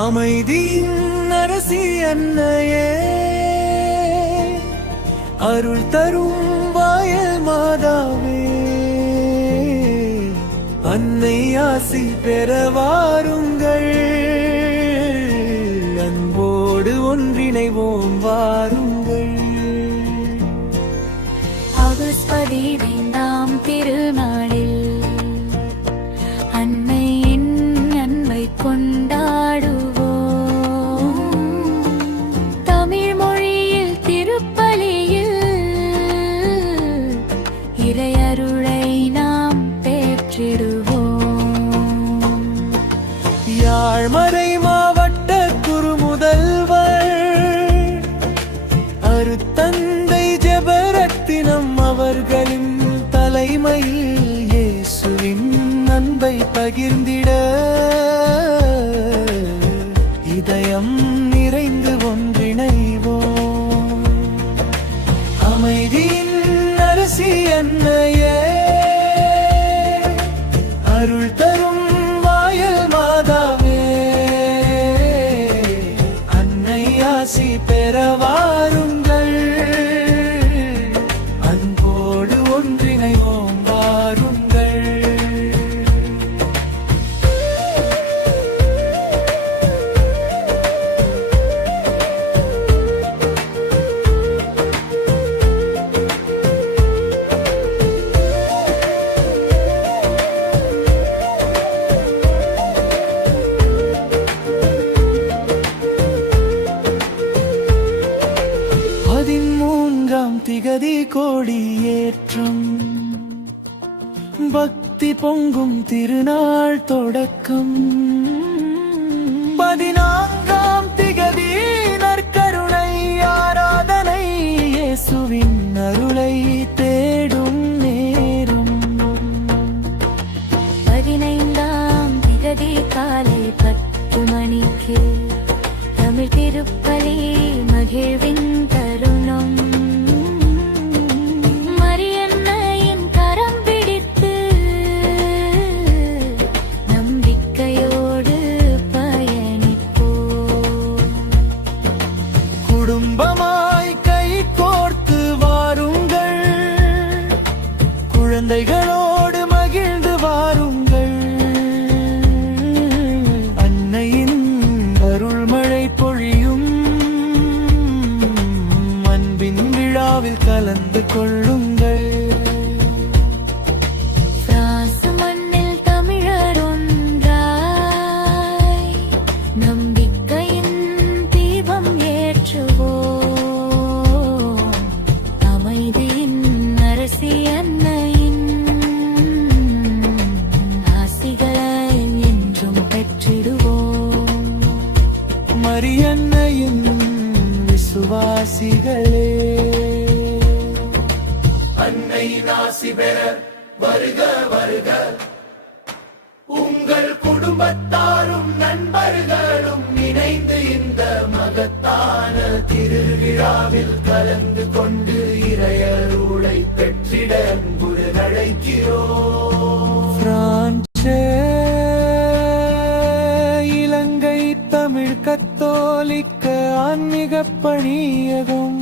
அமைதியின் அரசி அன்னையே, அருள் தரும் வாயல் மாதாவே, அன்னை ஆசி பெற வாருங்கள், அன்போடு ஒன்றிணைவோம் வாருங்கள். ஆகஸ்ட் 15 திருநாளில் அன்னையின் அன்பை கொண்டாடுவோம். தமிழ் மொழியில் திருப்பலியில் இறையருளை நாம் பெற்றிடுவோம். யாழ்மறை மாவட்ட குருமுதல்வர் அருத்தந்தை ஜெபரத்தினம் அவர்களின் தலைமையில் இயேசுவின் அன்பை பகிர்ந்திட இதயம் நிறைந்து ஒன்றிணைவோம். அமைதியின் அரசி அன்னையே, அருள் தரும் வாயல் மாதாவே, அன்னை ஆசி பெற வாருங்கள், அன்போடு ஒன்றிணைவோம் வாருங்கள். திகதி கோடியேற்றம், பக்தி பொங்கும் திருநாள் தொடக்கம். 14ஆம் திகதி நற்கருணை ஆராதனை, இயேசுவின் அருளை தேடும் நேரம். 15ஆம் திகதி காலை 10 மணிக்கு தமிழ் திருப்பலி மகிழ்வின் தருணம். குடும்பமாய் கை கோர்த்து வாருங்கள், குழந்தைகளோடு மகிழ்ந்து வாருங்கள். அன்னையின் அருள்மழை பொழியும் அன்பின் விழாவில் கலந்து கொள்ளுங்கள். மரியன்னையின் விசுவாசிகளே, அன்னை ஆசி பெற வருக வருக, உங்கள் குடும்பத்தாரும் நண்பர்களும் இணைந்து இந்த மகத்தான திருவிழாவில் கலந்து கொண்டு இறையருளை பெற்றிட அன்புடு அழைக்கிறோம். இலங்கை தமிழ் கத்தோலிக்க ஆன்மீக பணியகம்